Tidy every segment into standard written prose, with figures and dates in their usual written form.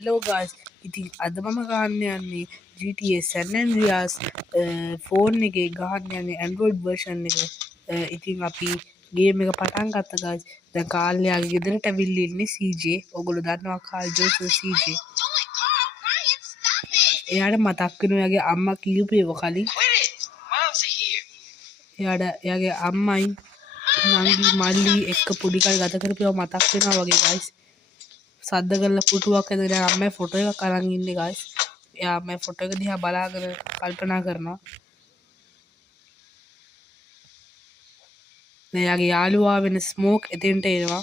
Hello guys, ඉතින් අද මම ගන්න යන්නේ GTA San Andreas ෆෝන් එකේ ගහන්න යන්නේ Android version එක. ඉතින් අපි ගේම් එක පටන් ගත්තා guys. දැන් කාල් යාගේ ගෙදරට ඇවිල්ලා ඉන්නේ CJ. ඔයගොල්ලෝ දන්නවා කාල් ජෝසෝ CJ. එයාට මතක් වෙනවා එයාගේ අම්මා කියපු ඒවා කලින්. එයාගේ අම්මයි නංගි මල්ලි එක්ක පොඩි කාලේ ගත කරපු ඒවා මතක් වෙනවා වගේ guys. සද්ද කරලා පුටුවක් ඇදගෙන අම්මයි ෆොටෝ එකක් අරන් ඉන්නේ guys. එයා මම ෆොටෝ එක දිහා බලාගෙන කල්පනා කරනවා. එයාගේ යාළුවා වෙන ස්මෝක් එතෙන්ට එනවා.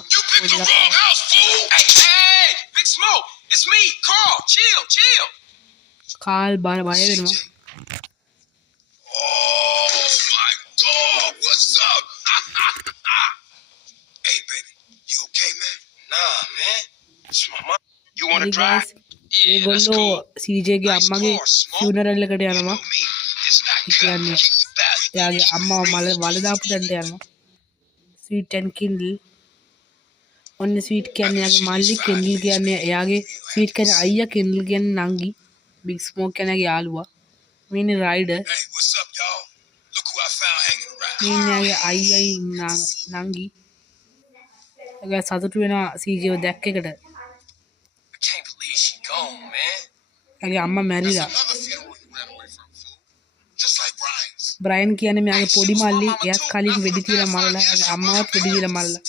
කාල් බය වෙනවා. ඒගොල්ලෝ CJගේ අම්මගේ ෆියුනරල් එකට යනවා. කියන්නේ එයාගේ අම්මව වල දාපු තැනට යනවා. Sweet and kindle. ඔන්න ස්වීට් කියන්නේ එයාගේ මල්ලි, කින්ඩල් කියන්නේ එයාගේ ස්වීට් කියන්නේ අයියා, කින්ඩල් කියන්නේ නංගි, බිග් ස්මෝක් කියන්නේ එයාගේ යාළුවා. මේ රයිඩර්. මේ එයාගේ අයියයි නංගි. ඒක සතුටු වෙනවා CJව දැක්ක එකට. එයාගේ අම්මා මැරිලා. බ්‍රයන් කියන්නේ මෙයාගේ පොඩි මල්ලි. එයාත් කලින් වෙඩි තියලා මරලා. එයාගේ අම්මවත් වෙඩි තියලා මරලා.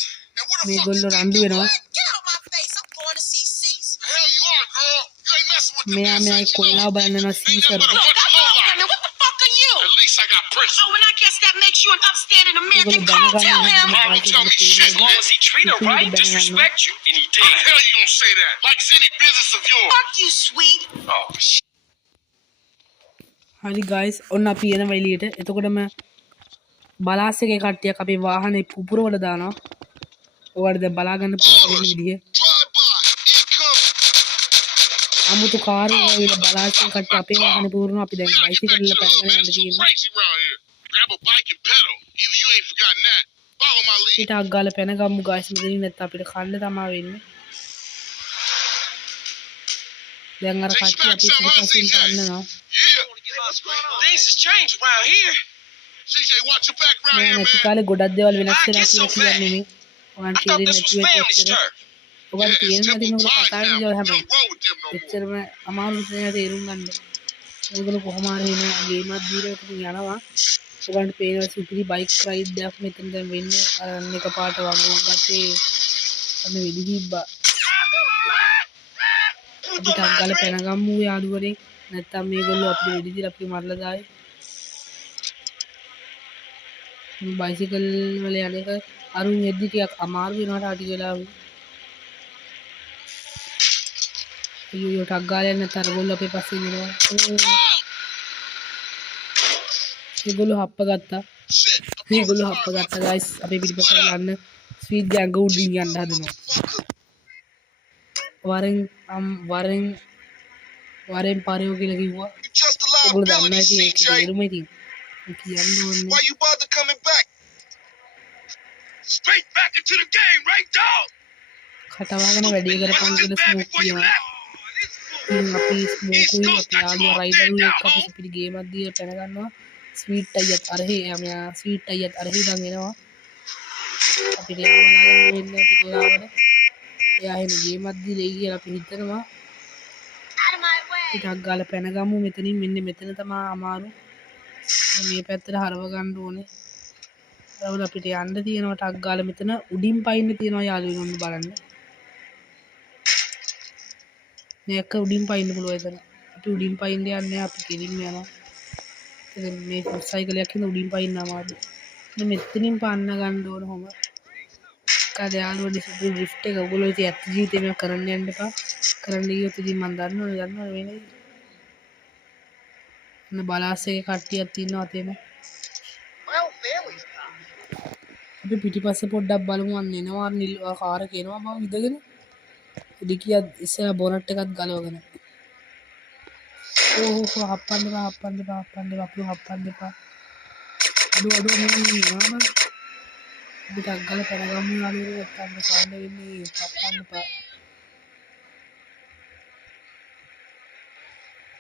මේගොල්ලෝ රණ්ඩු වෙනවා. මෙයාගේ කොල්ලා බලන්න යනවා Caesar. Oh, and I guess that makes you an upstanding American. Go tell him. I don't tell me shit. As long as he treat her right, disrespect you, and he did. How the hell you gonna say that? Like it's any business of yours. Fuck you, sweet. Oh shit. හරි guys, ඔන්න අපි එනවා එළියට. එතකොටම බලාස් එකේ කට්ටියක් අපේ වාහනේ පුපුරවල දානවා. ඔයාලට දැන් බලා ගන්න පුළුවන් විදිය. අමුතු කාර් වල බලාස් එකේ කට්ටිය අපේ වාහනේ පුපුරනවා. අපි දැන් බයිසිකල් වල පැනගෙන යන්න තියෙනවා. ඊට අග්ගාල පැන ගමු guys. මෙතනින් නැත්නම් අපිට කන්න තමයි වෙන්නේ. දැන් අර කට්ටිය අපි පිටිපස්සෙන් ගන්නවා. Things has changed around here. CJ, watch your back around here, man. කාලේ ගොඩක් දේවල් වෙනස් වෙලා කියලා කියන්නේ මේ. ඔයාලට තේරෙන්නේ නැති වෙච්ච එක. ඔයාලට තේරෙන්නේ නැති මොකද කතා කරන්නේ හැබැයි. එච්චරම අමාරු දෙයක් තේරුම් ගන්න. ඒගොල්ලෝ කොහොම හරි එන ගේමක් දීලා ඉතින් යනවා. ඔයාලට පේනවා සුපිරි බයික් රයිඩ් එකක් මෙතන දැන් වෙන්නේ. අර එක පාට වගුවක් ගත්තේ අන්න වෙඩි දීබ්බා. අපිට අග්ගාල පැන ගමු යාළුවනේ. නැත්තම් මේගොල්ලෝ අපිට වෙඩි දීලා අපිට මරලා දායි. මේ බයිසිකල් වල යන එක අරුන් එද්දි ටිකක් අමාරු වෙනවට අටි වෙලාවි. අයියෝ ටක් ගාලා යන තරගොල්ලෝ අපේ පස්සේ ඉන්නවා. මේගොල්ලෝ හප්ප ගත්තා. guys. අපේ පිටිපස්සට යන්න ස්වීට් ගෑන්ග උඩින් යන්න හදනවා. වරෙන් පාරයෝ කියලා කිව්වා. ඔයගොල්ලෝ දන්නා ඉතින් ඒක තේරුම ඉතින්. කියන්න ඕනේ. Why you bother coming back? Straight back into the game, right, dog? කටවාගෙන වැඩි කරපන් කියලා ස්මෝක් කියනවා. අපි ස්මෝකුයි අපි යාළුවා රයිඩරුයි එක්ක අපි පිළි ගේමක් දීලා පැන ගන්නවා. ස්වීට් අයියත් අරහේ එයා ස්වීට් අයියත් අරහේ ඉඳන් එනවා. අපිට එයා බලාගෙන ඉන්න අපි කොලාගෙන එයා එහෙම ගේමක් දීලා කියලා අපි හිතනවා. ටිකක් ගාලා පැන ගමු මෙතනින්. මෙන්න මෙතන තමයි අමාරු. මේ පැත්තට හරව ගන්න ඕනේ. ඒවල අපිට යන්න තියෙනවා ටක් ගාලා මෙතන උඩින් පයින්න තියෙනවා යාළුවෝ බලන්න. මේක උඩින් පයින්න පුළුවන් එතන. අපි උඩින් පයින්න යන්නේ අපි කෙලින්ම යනවා. ඉතින් මේ සයිකලයක් හින්දා උඩින් පයින්න අමාරුයි. මෙතනින් පාන්න ගන්න ඕන කොහොම. කාද යාළුවෝ ඩිස්ප්ලේ ඩ්‍රිෆ්ට් එක ඔයගොල්ලෝ ඉතින් ඇත්ත ජීවිතේ මේක කරන්න යන්න එපා. කරන්න ගියොත් ඉතින් මම දන්නවනේ වෙන්නේ. බලාස් එකේ කට්ටියක් ඉන්නවා අතේම. අපි පිටිපස්සේ පොඩ්ඩක් බලමු අන්න එනවා නිල් කාර් එක එනවා මම විදගෙන. ඉදිකිය ඉස්සර බොනට් එකත් ගලවගෙන. ඕ හප්පන්න එපා අපිට හප්පන්න එපා. අපිට අග්ගල පැනගමු යාළුවෝ නැත්තම් කාණ්ඩ වෙන්නේ හප්පන්න එපා.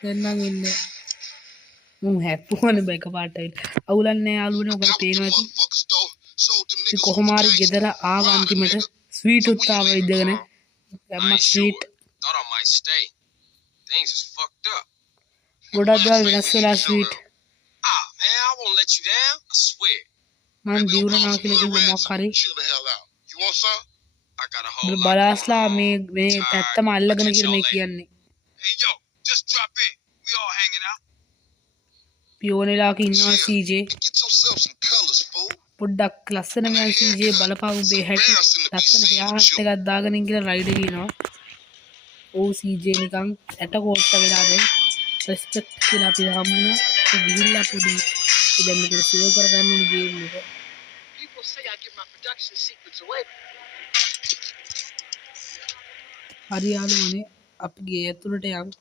දැන් නම් ඉන්නේ මම හැප්පුවානේ බයික පාටයි අවුලන්නේ යාළුවනේ ඔබට පේනවා ඇති ඉතින් කොහොම හරි ගෙදර ආව අන්තිමට ස්වීට් උත් ආව ඉඳගෙන දැම්ම sweet Thought I might stay. Things is fucked up. ගොඩක් දේවල් වෙනස් වෙලා sweet Ah, man, I won't let you down. I swear. මම දියුණනවා කියලා කිව්ව මොකක් හරි Chill the hell out. You want some? I got a whole lot. බලාස්ලා මේ පැත්තම අල්ලගෙන කියලා මේ කියන්නේ Hey, yo, just drop in. We all hanging out. පියෝනෙලාක ඉන්නවා CJ Get yourself some colors, fool. පොඩ්ඩක් ලස්සන මෙයා CJ බලපාව උඹේ හැටි ලස්සන එයාට එකක් දාගෙන ඉන්න කියලා රයිඩ් කියනවා ඕ CJ නිකන් ඇට කෝට්ට වෙලා දැන් රෙස්පෙක්ට් කියලා අපි හම්බුණා ඒ ගිහිල්ලා පොඩි ඉතින් මෙතන සේව් කරගන්න ඕනේ ගේම් එක People say I give my production secrets away. හරි යාළුවනේ අපි ගේ ඇතුළට යමු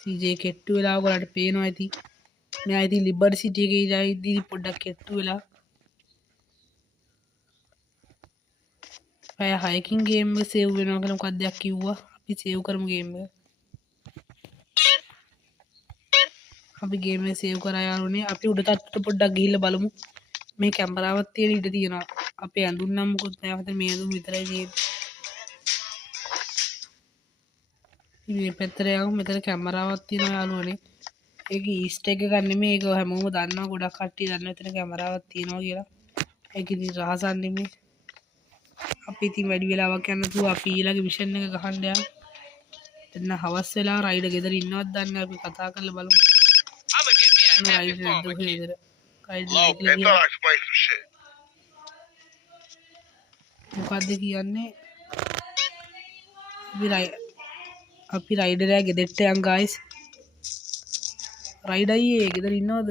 CJ කෙට්ටු වෙලා ඔයාලට පේනවා ඇති මෙයා ඉතින් ලිබර්ටි සිටි එකේ ඉඳි පොඩ්ඩක් කෙට්ටු වෙලා අය 6කින් ගේම් එක සේව් වෙනවා කියලා මොකක්ද දෙයක් කිව්වා අපි සේව් කරමු ගේම් එක අපි ගේම් එක සේව් කරා යාළුවනේ අපි උඩ තට්ටුවට පොඩ්ඩක් ගිහිල්ලා බලමු මේ කැමරාවක් තියෙන ඉඩ තියෙනවා අපේ ඇඳුම් නම් මොකුත් නැහැ අපිට මේ ඇඳුම් විතරයි තියෙන්නේ මේ පැත්තට යමු මෙතන කැමරාවක් තියෙනවා යාළුවනේ ඒක ඊස්ට් එක ගන්න නෙමෙයි ඒක හැමෝම දන්නවා ගොඩක් කට්ටිය දන්නවා එතන කැමරාවක් තියෙනවා කියලා ඒක ඉතින් රහසක් නෙමෙයි අපි ඉතින් වැඩි වෙලාවක් යන්න තුව අපි ඊළඟ මිෂන් එක ගහන්න යනවා එතන හවස් වෙලා රයිඩ් ගෙදර ඉන්නවද දන්නේ අපි කතා කරලා බලමු I'ma get me a happy ride farmer නැද්ද kid. ගෙදර රයිඩ් Low, නැහැ man, කියලා thought I explained some shit. මොකද්ද කියන්නේ අපි රයිඩරයා ගෙදරට යන් ගයිස් රයිඩ් අයියේ ගෙදර ඉන්නවද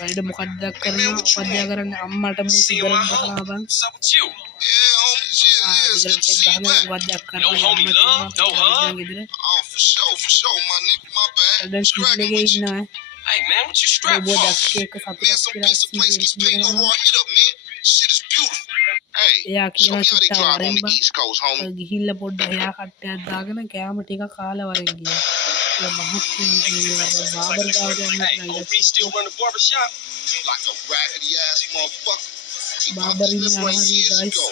රයිඩ් මොකක්ද කරනවා මොකක්ද කරන්නේ අම්මට මූ සිගරට් ගහලා බං What's up with you? Yeah, homie, shit, cigarette එක ගහලා මොකක්ද කරනවා homie love, no hug. ගෙදර Oh, for sure, my nigga, my bad. දැන් සිගරට් එකේ ඉන්නවා Hey, man, what you strapped බෝ for? දැක්ක එක Man, සතුටක් some කියලා piece of place keeps paying no raw hit up, man. Shit is beautiful. Hey, එයා show කියනවා me how they සිතා drive on වරෙන් the බං East Coast, homie. ගිහිල්ලා පොඩ්ඩක් එයා කට්ටයක් දාගෙන කෑම ටික කාලා වරෙන් ගියා ඒ මහත් බාබර් ගාවට යන්න Hey, OB still run the barbershop? Like a raggedy ass motherfucker. He bought Barber this in lift the right alley, years guys. ago.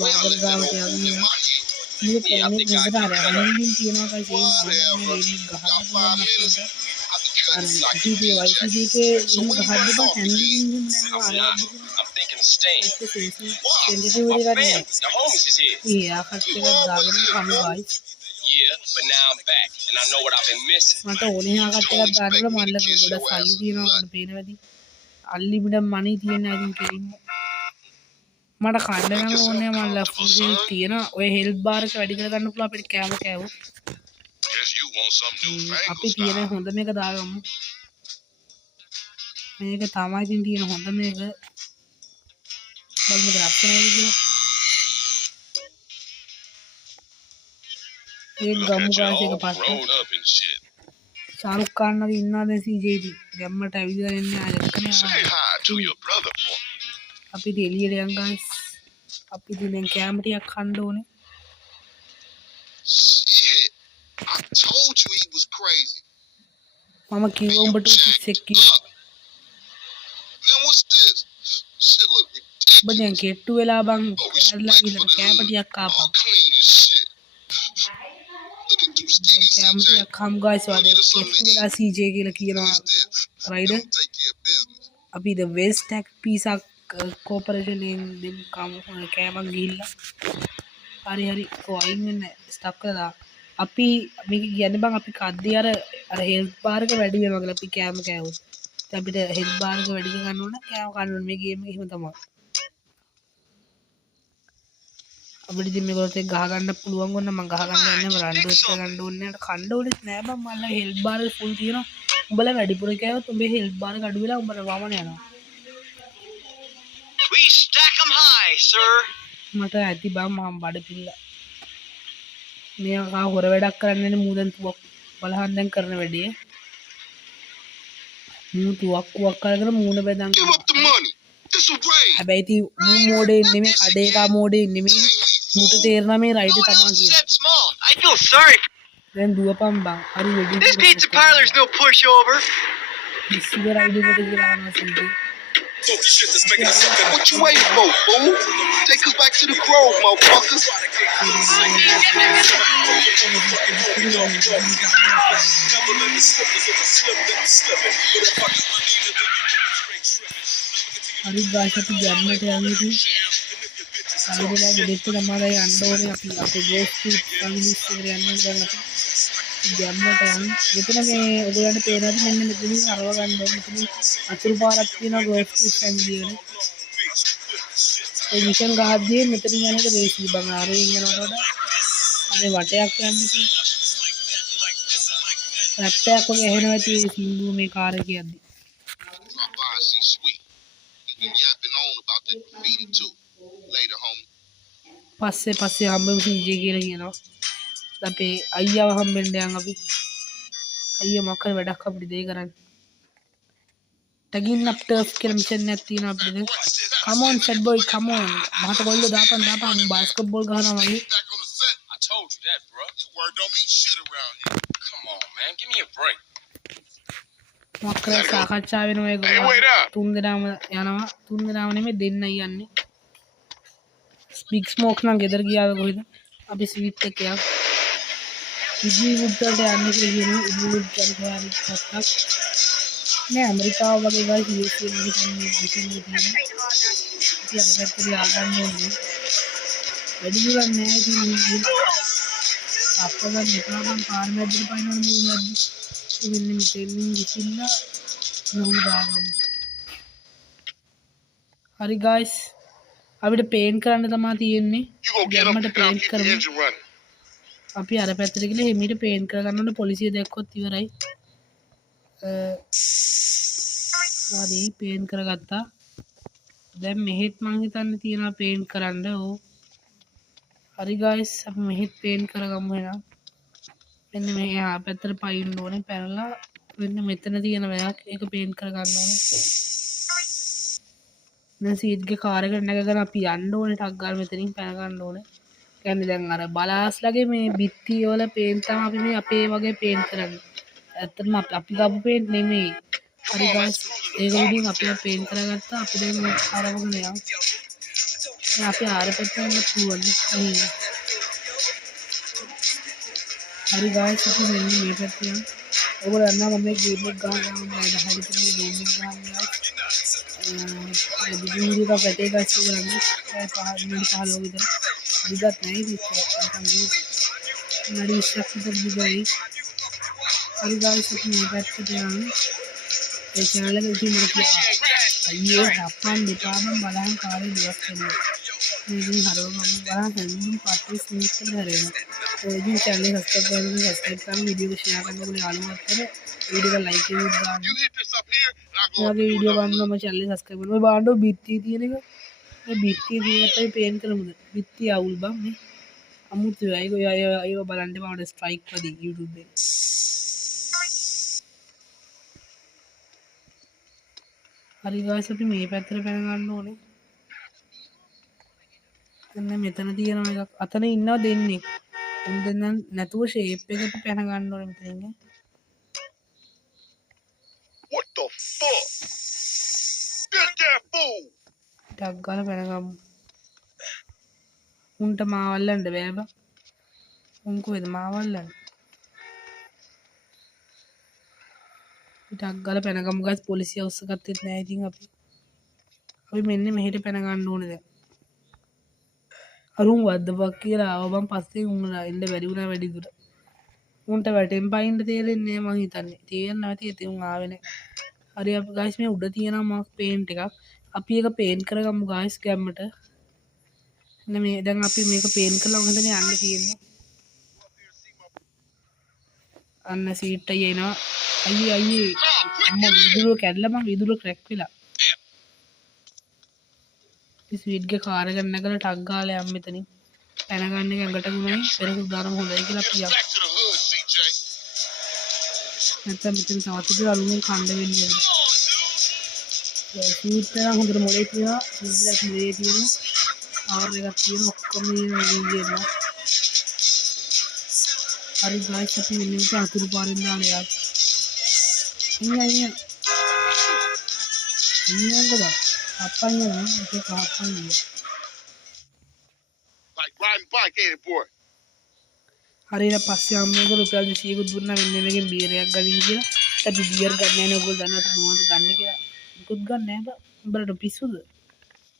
Well, Barber it's been ගාවට over යන්නේ in my head. මේ Yeah, I කෑමේ think I මොකද get අර cut. හංගින් තියනවා කයි Whatever. A Got 5 minutes. I be cutting like a GT bitch. YCG के So when you हद run पर off, हैंडलिंग में I'm मैंने not. I'm thinking of staying. Sensitive My वाली family, करनी the homies is here. है ये आखिर के दागन हम guys Yeah, but now I'm back, and I know what I've been missing. මට ඕනේ ආකට ටිකක් දාන්න මල්ල ගොඩ සල්ලි තියෙනවා මට පේනවාදී අල්ලිමිටම් මනි තියෙන අයින් කෙලින්ම මට කන්න නම් ඕනේ මල්ල ෆුල් තියෙන ඔය හෙල්ත් බාර් එක වැඩි කරගන්න පුළුවන් අපිට කෑම කෑවොත් Guess you want some අපි තියෙන හොඳ මේක දාගමු මේක තමයි ඉතින් තියෙන හොඳ මේක බලමු ලස්සනයි කියලා ඒක ගමු ගාස් එක පස්සේ rolled up and shit. Shahrukh Khan වගේ ඉන්නවද CJ දී ගැම්මට ඇවිදලා එන්නේ ආ දැක්කනේ Say hi to your brother for me. අපි එළියට යන් ගාස් අපි දැන් කෑම ටිකක් කන්න ඕනේ Shit, I told you he was crazy. මම කිව්වා උඹට උස්සෙක් කියලා Man, what's this? Shit look ridiculous. ඔබ දැන් කෙට්ටු වෙලා බං ඇරලා ඉන්න කෑම ටිකක් All ආපන් clean as shit. Looking through skinny කෑම CJ. ටිකක් හම් ගාස් වගේ කෙට්ටු වෙලා CJ කියලා කියනවා What's this? Rider Don't take care of business. අපි ද වෙස්ට් ටැක් පීසක් කෝපරේෂන් එකෙන් දෙම් කෑමක් ගිහිල්ලා හරි කොයින් වෙන්න ස්ටක් කරලා අපි මේක කියන්නේ බං අපි කද්දී අර හෙල්ත් බාර් එක වැඩි වෙනවා කියලා අපි කෑම කෑවොත් ඉතින් අපිට හෙල්ත් බාර් එක වැඩි කරගන්න ඕන කෑම කන්න ඕන මේ ගේම් එකේ එහෙම තමයි අපිට ඉතින් මේකට ගහ ගන්න පුළුවන් වුණා මම ගහ ගන්න යන්නේ රණ්ඩු එක්ක ගන්න ඕනේ නැහැ කන්න ඕනෙත් නෑ බං මල්ලා හෙල්ත් බාර් එක ෆුල් තියෙනවා උඹලා වැඩිපුර කෑවොත් උඹේ හෙල්ත් බාර් එක අඩු වෙලා උඹට වමන යනවා We stack 'em high, sir. මට ඇති බං මම බඩ පිල්ලා මේකා හොර වැඩක් කරන්නේ මූ දැන් තුවක් බලහන් දැන් කරන වැඩේ මූ තුවක්කුවක් කරගෙන මූණ බෙදන් Give up the money. This a raid. හැබැයි ඉතින් මූ මෝඩේ ඉන්නේ මේ කඩේ එකා මෝඩේ ඉන්නේ මේ මුට තේරෙනා මේ රයිඩ් Who තමා else කියලා said small? I feel sorry. දැන් දුවපන් බං හරි වෙඩි This pizza parlor's no pushover. ඉස්සර රයිඩ් එකට කියලා ආනවා සීටි What you waiting for, fool? Take us back to the grove, motherfuckers. හරි ගායිස් අපි ගැම්මට යන්නේ ඉතින් සයිඩලා ගෙඩෙත් තමයි යන්න ඕනේ අපි අපේ ගෝස්ට් ෆැමිලි එකට යන්න දැන් අපි ගැම්මට යන්න මෙතන මේ ඔයගොල්ලන්ට පේනවාද මෙන්න මෙතනින් හරව ගන්න ඕනේ මෙතන අතුරු පාරක් තියෙනවා ගෝස්ට් ෆැමිලි වල ඒ මිෂන් ගහද්දී මෙතනින් යන එක දේශී බං ආරෙන් යනකොට අර වටයක් යන්න ඉතින් රැප්ටයක් වගේ ඇහෙනවා ඉතින් සින්දු මේ කාර් එක යද්දී Drop by and see Sweet. He been yapping on about that graffiti too. Later, homie. පස්සේ හම්බෙමු සීජේ කියලා කියනවා අපේ අයියාව හම්බෙන්න යන් අපි අයියා මොකක් හරි වැඩක් අපිට දෙයි කරන්න ටැගින් අප් ටර්ෆ් කියලා මිෂන් එකක් තියෙනවා අපිට come on set boy come on මහත කොල්ලෝ දාපන් බාස්කට්බෝල් ගහනවා වගේ Back on the set. I told you that, bro. Your word don't mean shit around here. Come on, man. Give me a break. මොකක් කරලා සාකච්ඡා වෙනවා ඒගොල්ලෝ තුන් දෙනාම යනවා තුන් දෙනාම නෙමෙයි දෙන්නයි යන්නේ බිග් ස්මෝක් නම් ගෙදර ගියාද කොහෙද අපි ස්වීට් එක යක් ඉඩි වුඩ්ට යන්නේ කියලා කියනවා ඉඩි වුඩ් ගන්න හොයන්නේ පස්සක් නෑ ඇමරිකාව වගේ ගායි US වගේ තමයි මිෂන් එක තියෙන්නේ ඉතින් අරකට ආගන්න ඕනේ වැඩි දුරක් නෑ ඉතින් අප්පගන් මෙතනම පාර මැද්දට පයින්නවනේ මූ මැද්ද මෙන්න මෙතනින් ගිහිල්ලා නෝම් දාගමු හරි ගයිස් අපිට පේන් කරන්න තමයි තියෙන්නේ ගැම්මට පේන් කරමු අපි අර පැත්තට ගිහලා හිමීට පේන් කරගන්න ඕනේ පොලිසිය දැක්කොත් ඉවරයි හරි පේන් කරගත්තා දැන් මෙහෙත් මං හිතන්නේ තියනවා පේන් කරන්න ඕ හරි ගයිස් අපි මෙහෙත් පේන් කරගමු එහෙනම් මෙන්න මේ එහා පැත්තට පයින්න ඕනේ පැනලා මෙන්න මෙතන තියෙන වැයක් ඒක පේන් කරගන්න ඕනේ දැන් සීට්ගේ කාර් එකට නැගගෙන අපි යන්න ඕනේ ටක් ගාලා මෙතනින් පැන ගන්න ඕනේ කියන්නේ දැන් අර බලාස්ලගේ මේ බිත්ති වල පේන් තමයි අපි මේ අපේ වගේ පේන් කරන්නේ ඇත්තටම අපි ගාපු පේන් නෙමෙයි හරි ගයිස් ඒක විදිහින් අපි පේන් කරගත්තා අපි දැන් ආරවගෙන යමු දැන් අපි ආර පැත්තට යන්න පුළුවන් හරි ගයිස් අපි මෙන්න මේ පැත්තට යමු ඔයගොල්ලෝ දන්නවා මම මේ ගේම් එක ගහනවා මම 10 විතර මේ ගේම් එක ගහනවා විදිහට පැටේ ගස් කරන්නේ 5 මිනිත් 15 විතර දිගත් නැහැ ඉතින් නඩි ඉස්සක් විතර දිගයි හරි ගයිස් අපි මේ පැත්තට යමු ඒ channel එක ඉතින් මට අයියෝ හප්පන් දෙපාරම බලන් කාලේ දවස් කරනවා මේකෙන් හරවගමු බලන්න හැන්දින් පස්සේ ස්මිත් එක හැරෙනවා ඒ ඉතින් channel එක subscribe කරන්න වීඩියෝ එක share කරන්න ඔයගොල්ලෝ යාළුවන්ට කරලා වීඩියෝ එක like එකක් දාන්න ඔයගේ වීඩියෝ බලන්න මම channel එක subscribe කරන්න ඔය බලන්න බිත්තිය තියෙන එක මේ බිත්තිය තියෙනත් අපි පේන් කරමුද බිත්තිය අවුල් බං මේ අමුතුයි අයෝ බලන්න මට ස්ට්‍රයික් වදී YouTube එකේ හරි ගායිස් අපි මේ පැත්තට පැන ගන්න ඕනේ එන්න මෙතන තියෙන එකක් අතන ඉන්නවා දෙන්නේ දෙන්න නැතුව ෂේප් එකට පැන ගන්න ඕනේ මෙතනින් What the fuck? Get that fool! ටක් ගාලා පැන ගමු උන්ට මාවල්ලන්න බෑ බං උන් කොහෙද මාවල්ලන්නේ ටක් ගාලා පැන ගමු ගායිස් පොලිසිය උස්ස ගත්තෙත් නෑ ඉතින් අපි මෙන්න මෙහෙට පැන ගන්න ඕනේ දැන් අරුන් වද්දපක් කියලා ආව බං පස්සේ උන්ලා එන්න බැරි වුණා වැඩි දුර උන්ට වැටෙන් පයින්න තේරෙන්නේ නෑ මං හිතන්නේ තේරෙන්නේ නැති ඉතින් උන් ආවේ නෑ හරි අපි ගයිස් මේ උඩ තියෙනවා මාක් පේන්ට් එකක් අපි ඒක පේන් කරගමු ගයිස් ගැම්මට එන්න මේ දැන් අපි මේක පේන් කරලා හොඳනේ යන්න තියෙන්නේ අන්න සීට් එක එනවා අයියේ අම්මා විදුරුව කැඩලා මං විදුරුව ක්‍රැක් වෙලා ස්වීට්ගේ කාර් එක නැගලා ටක් ගාලා යම් මෙතනින් පැන ගන්න එක ඇඟට ගුණයි පෙර සුදානම් හොඳයි කියලා අපි යම් නැත්නම් මෙතන තවත් ඉතින් අලුයෙන් කණ්ඩ වෙන්නේ ෂූට් එක හොඳට මොලේ තියෙනවා ෂූට් එකක් මොලේ තියෙනවා පවර් එකක් තියෙනවා ඔක්කොම තියෙනවා හරි ගායිස් අපි මෙන්න අතුරු පාරෙන් දාලා යා ඉන්නේ අප්පන්නේ ඒක අප්පන්නේ Like riding bike, ain't it, boy? හරියට පස්සේ අම්මේක රුපියල් 200ක් දුන්නා මෙන්න මේකෙන් බීරයක් ගනින් කියලා. අපි බීර් ගන්න යන්නේ ඔයගොල්ලෝ දන්නවද මොනවද ගන්න කියලා. මුකුත් ගන්න නැහැ බා. උඹලට පිස්සුද?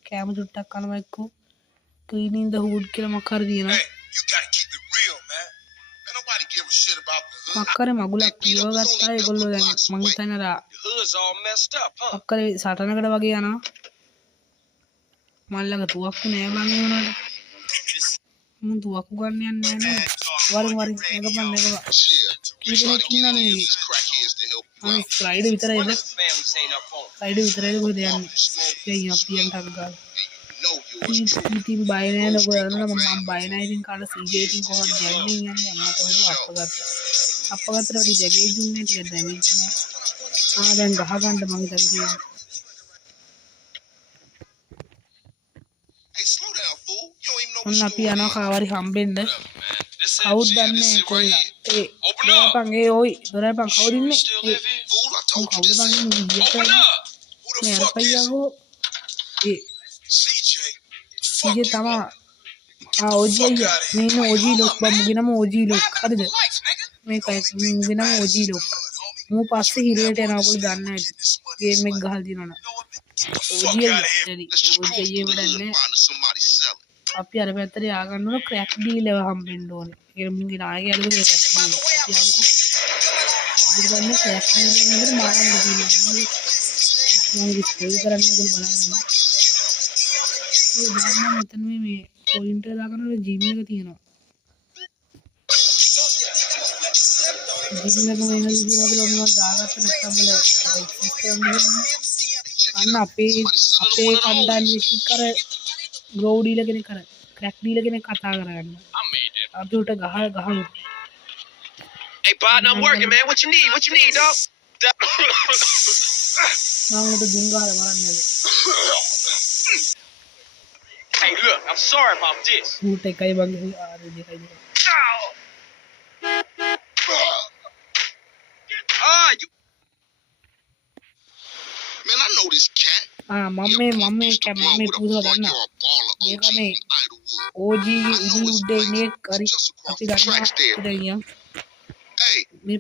කෑම චුට්ටක් කනවා එක්කෝ. clean in the hood කියලා මොකක් හරි දිනනවා. Hey, you gotta keep it real, man. Man, nobody give a shit about the hood. මක්කරේ මගුලක් කියව ගත්තා ඒගොල්ලෝ දැන් මං හිතන්නේ අර The hood's all messed up, huh? මක්කරේ සටනකට වගේ යනවා. මල්ලක තුවක්කු නෑ බං ඒ වුණාට. මම තුවක්කු ගන්න යන්නේ නෑ නේ. වරින් නගපන්. Shit. ස්ලයිඩ් විතරයිද? ස්ලයිඩ් විතරයිද කොහෙද යන්නේ? ඒ අපියන් ටක් ගාලා. ඉතින් බය නෑ නේද ඔයගොල්ලෝ මම බය නෑ ඉතින් කාට සීජේ ඉතින් කොහොමද යන්නේ යන්නේ අම්මට අපගත්ත වැඩි ඩැමේජ් දුන්නේ ටික ඩැමේජ් නෑ. දැන් ගහ ගන්න මම හිතන්නේ. Hey, slow down, fool. You don't even know ඔන්න අපි යනවා කාවරි හම්බෙන්න. කවුද දන්නේ කොල්ලා. දොරපන් ඔයි දොරපන් කවුද ඉන්නේ? කවුද බං ඉන්නේ? මේ අරපයියෝ CJ තමා OG අයියා මේ ඉන්න OG ලොක් බම් මුගේ නම OG ලොක් හරිද? මේක මුගේ නම OG ලොක්. මූ පස්සේ හිරේට යනවා ඔයගොල්ලෝ දන්නේ නැති. ගේම් එක ගහලා දිනවනම්. OG අයියා වැඩන්නේ. අපි අර පැත්තට යා ගන්න ඕන ක්‍රැක් ඩීල් එක හම්බෙන්න ඕනේ. ඒක මුගේ නායකයා අරගෙන ක්‍රැක් ඩීල්. අපි යමුකෝ. අපි ගන්න ක්‍රැක් ඩීල් එකකට මාරන්න දෙන්නේ. මම විශ්වාස කරන්නේ ඔයගොල්ලෝ බලන්න. ඒ දාන්න මෙතන මේ පොයින්ට් එක දාගන්න ජිම් එක තියෙනවා. ජිම් එක වෙන විදිහට අපි ඔන්නවා දාගත්ත නැත්නම් වල අන්න අපේ කණ්ඩායම එක්ක කර ග්‍රෝව් ඩීලර් කෙනෙක් කර ක්‍රැක් ඩීලර් කෙනෙක් කතා කරගන්න. අපිට ගහමු. Hey, Bob, I'm working, man. What you need? What you need, dog? මම උඩ දුම් ගහලා මරන්නේ. Hey, look, I'm sorry about this. ඌට එකයි බං ආර දෙකයි. You... Man, I know this cat. මම පුදුම ගන්න. මේක මේ OG ඉදුඩේ නේ කරි අපි ගන්නවා. Hey, මේ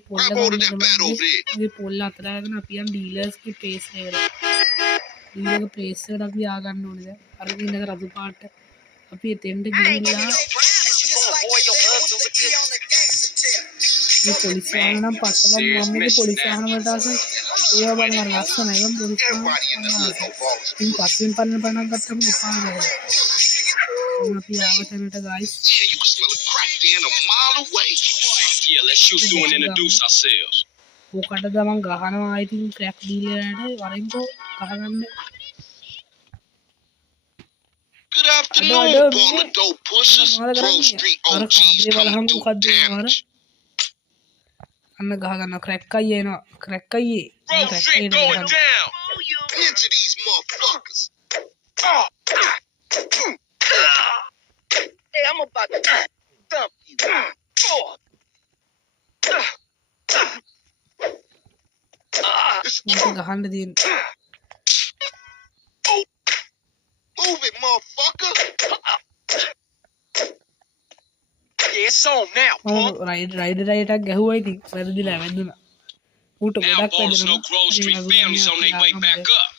පොල්ල අතරගෙන අපි යන් ඩීලර්ස්ගේ ප්ලේස් එකට. ඩීලර්ගේ ප්ලේස් එකට අපි ආ ගන්න ඕනේ දැන්. අර ඉන්නක රතු පාට අපි එතෙන්ට ගිහිල්ලා මේ පොලිස් වාහන නම් පස්සම මම මේ පොලිස් වාහන වලට ආසයි. ඒවා බලන්න අර ලස්සනයි ගම් පොලිස් වාහන. ඉතින් පස්සෙන් පන්නක් ගත්තම එපා නේද? අපි ආව තැනට guys. you can smell a crack den a mile away. Yeah, let's shoot through and introduce ourselves. ඔකට ගමන් ගහනවා I think ක්‍රැක් ඩීලර්ට වරින්කෝ ගහගන්න. Good afternoon, baller dope pushers. Grove Street OGs coming through damage. අන්න ගහගන්න crack අයියේ එනවා. Crack අයියේ. Grove Street going down. Into these motherfuckers. Hey, I'm about to dump you. ගහන්න තියෙන. Move it, motherfucker. Yeah, it's on now, punk. Ride එකක් ගැහුවා ඉතින් වැරදිලා වැදුනා. ඌට ගොඩක් වැදුනා. Grove Street families on their way back up.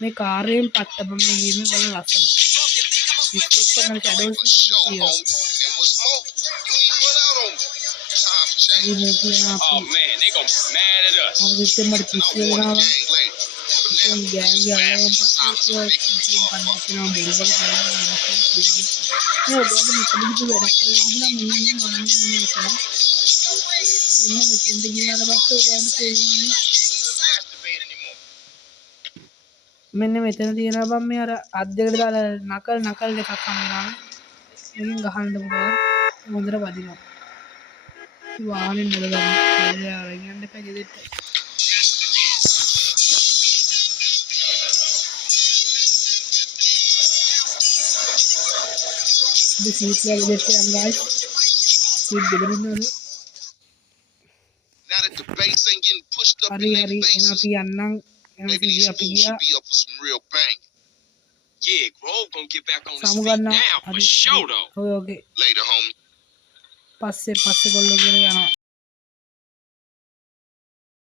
මේ කාර්යයෙන් පට්ටපම මේ ගේම බලන ලස්සන. ඉස්කෙක්කන ෂැඩෝස් කියනවා. Oh man, they gonna be mad at us. මෙන්න මෙතන තියෙනවා බම් මේ අර අත් දෙකට දාලා නකල් එකක් හම්බුනා. මේකෙන් ගහන්න පුළුවන්. හොඳට වදිනවා. වාහනේ නරගන්න. අරගෙන යන්න එපා ගෙදරට. අපි සීට් වල දෙට යන් ගයිස් සීට් දෙබරින්නවලු Now that the bass ain't getting pushed up හරි in their හරි එහෙනම් faces, අපි යන්නම් එහෙනම් maybe these අපි fools ගියා should be up for some real bang. Yeah, Grove gonna get back on his සමු feet ගන්නවා now for හරි sure though. ඔය ඔගේ Later, homie. පස්සේ කොල්ලෝ කියලා යනවා